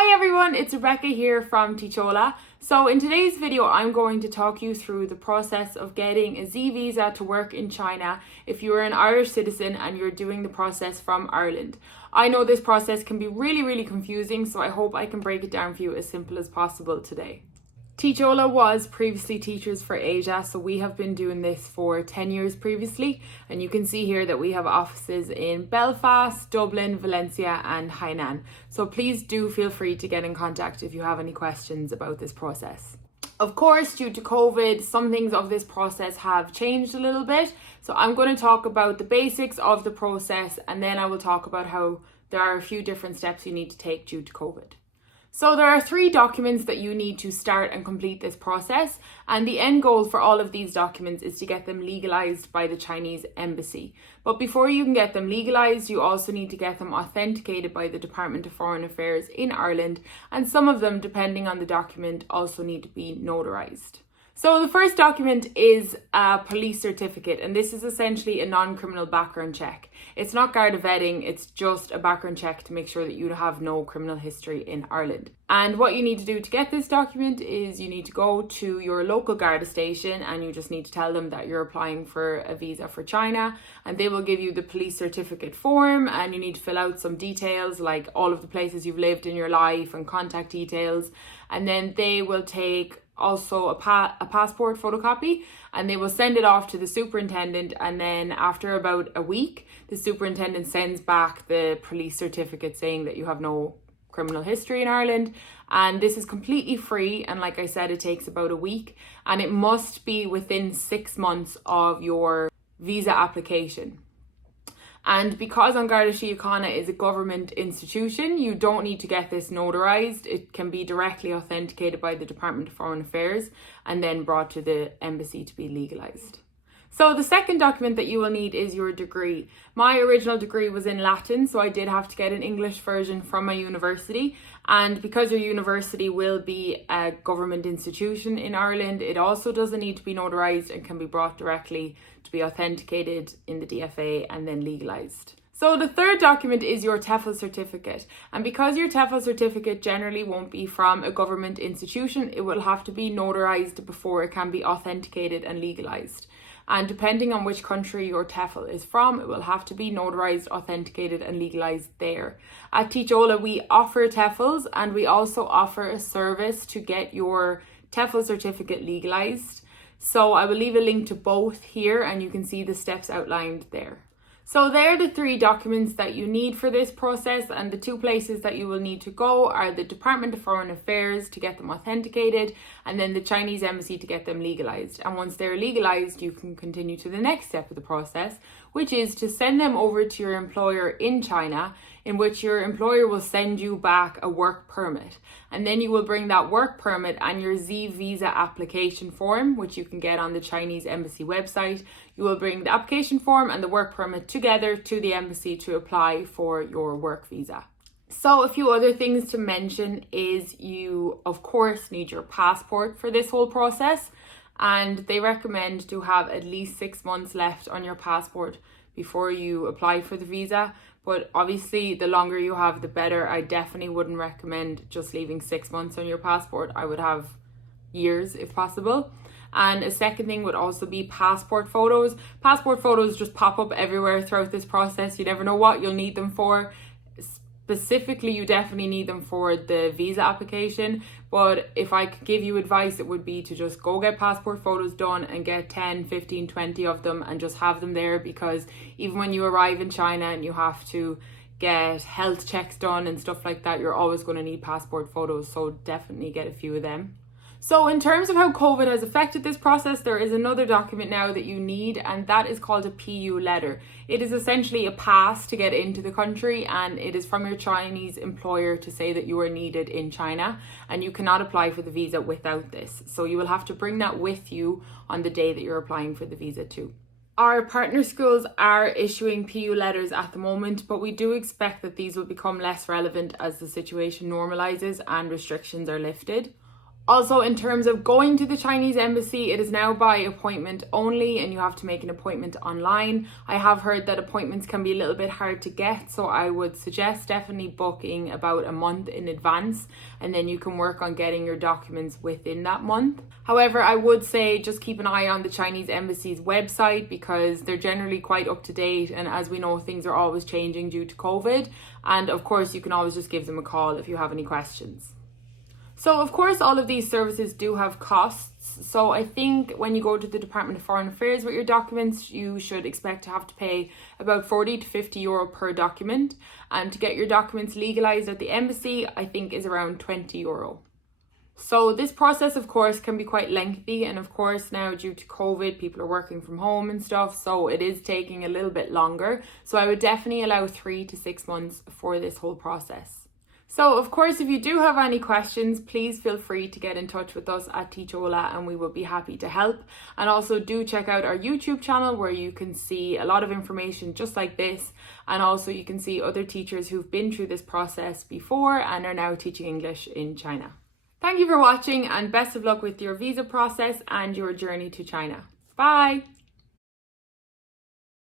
Hi everyone, it's Rebecca here from Teachola. So in today's video, I'm going to talk you through the process of getting a Z visa to work in China if you're an Irish citizen and you're doing the process from Ireland. I know this process can be really confusing, so I hope I can break it down for you as simple as possible today. Teachola was previously Teachers for Asia, so we have been doing this for 10 years previously, and you can see here that we have offices in Belfast, Dublin, Valencia and Hainan. So please do feel free to get in contact if you have any questions about this process. Of course, due to COVID, some things of this process have changed a little bit. So I'm going to talk about the basics of the process, and then I will talk about how there are a few different steps you need to take due to COVID. So there are 3 documents that you need to start and complete this process, and the end goal for all of these documents is to get them legalized by the Chinese embassy. But before you can get them legalized, you also need to get them authenticated by the Department of Foreign Affairs in Ireland, and some of them, depending on the document, also need to be notarized. So the first document is a police certificate, and this is essentially a non-criminal background check. It's not Garda vetting, it's just a background check to make sure that you have no criminal history in Ireland. And what you need to do to get this document is you need to go to your local Garda station and you just need to tell them that you're applying for a visa for China, and they will give you the police certificate form, and you need to fill out some details like all of the places you've lived in your life and contact details, and then they will take also a passport photocopy, and they will send it off to the superintendent, and then after about a week the superintendent sends back the police certificate saying that you have no criminal history in Ireland. And this is completely free, and like I said, it takes about a week, and it must be within 6 months of your visa application. And because An Garda Síochána is a government institution, you don't need to get this notarized. It can be directly authenticated by the Department of Foreign Affairs and then brought to the embassy to be legalized. So the second document that you will need is your degree. My original degree was in Latin, so I did have to get an English version from my university. And because your university will be a government institution in Ireland, it also doesn't need to be notarized and can be brought directly to be authenticated in the DFA and then legalized. So the third document is your TEFL certificate, and because your TEFL certificate generally won't be from a government institution, it will have to be notarized before it can be authenticated and legalized. And depending on which country your TEFL is from, it will have to be notarized, authenticated and legalized there. At Teachola, we offer TEFLs, and we also offer a service to get your TEFL certificate legalized. So I will leave a link to both here, and you can see the steps outlined there. So they're the 3 documents that you need for this process, and the 2 places that you will need to go are the Department of Foreign Affairs to get them authenticated, and then the Chinese embassy to get them legalized. And once they're legalized, you can continue to the next step of the process, which is to send them over to your employer in China, in which your employer will send you back a work permit. And then you will bring that work permit and your Z visa application form, which you can get on the Chinese embassy website. You will bring the application form and the work permit together to the embassy to apply for your work visa. So a few other things to mention is you, of course, need your passport for this whole process. And they recommend to have at least 6 months left on your passport before you apply for the visa. But obviously, the longer you have, the better. I definitely wouldn't recommend just leaving 6 months on your passport. I would have years if possible. And a second thing would also be passport photos. Passport photos just pop up everywhere throughout this process. You never know what you'll need them for. Specifically, you definitely need them for the visa application, but if I could give you advice, it would be to just go get passport photos done and get 10, 15, 20 of them and just have them there, because even when you arrive in China and you have to get health checks done and stuff like that, you're always going to need passport photos, so definitely get a few of them. So in terms of how COVID has affected this process, there is another document now that you need, and that is called a PU letter. It is essentially a pass to get into the country, and it is from your Chinese employer to say that you are needed in China, and you cannot apply for the visa without this. So you will have to bring that with you on the day that you're applying for the visa too. Our partner schools are issuing PU letters at the moment, but we do expect that these will become less relevant as the situation normalizes and restrictions are lifted. Also, in terms of going to the Chinese embassy, it is now by appointment only and you have to make an appointment online. I have heard that appointments can be a little bit hard to get, so I would suggest definitely booking about a month in advance, and then you can work on getting your documents within that month. However, I would say just keep an eye on the Chinese embassy's website because they're generally quite up to date, and as we know, things are always changing due to COVID. And of course, you can always just give them a call if you have any questions. So of course, all of these services do have costs. So I think when you go to the Department of Foreign Affairs with your documents, you should expect to have to pay about 40 to 50 euro per document. And to get your documents legalized at the embassy, I think is around 20 euro. So this process, of course, can be quite lengthy. And of course, now due to COVID, people are working from home and stuff. So it is taking a little bit longer. So I would definitely allow 3 to 6 months for this whole process. So, of course, if you do have any questions, please feel free to get in touch with us at Teachola and we will be happy to help. And also do check out our YouTube channel where you can see a lot of information just like this. And also you can see other teachers who've been through this process before and are now teaching English in China. Thank you for watching and best of luck with your visa process and your journey to China. Bye!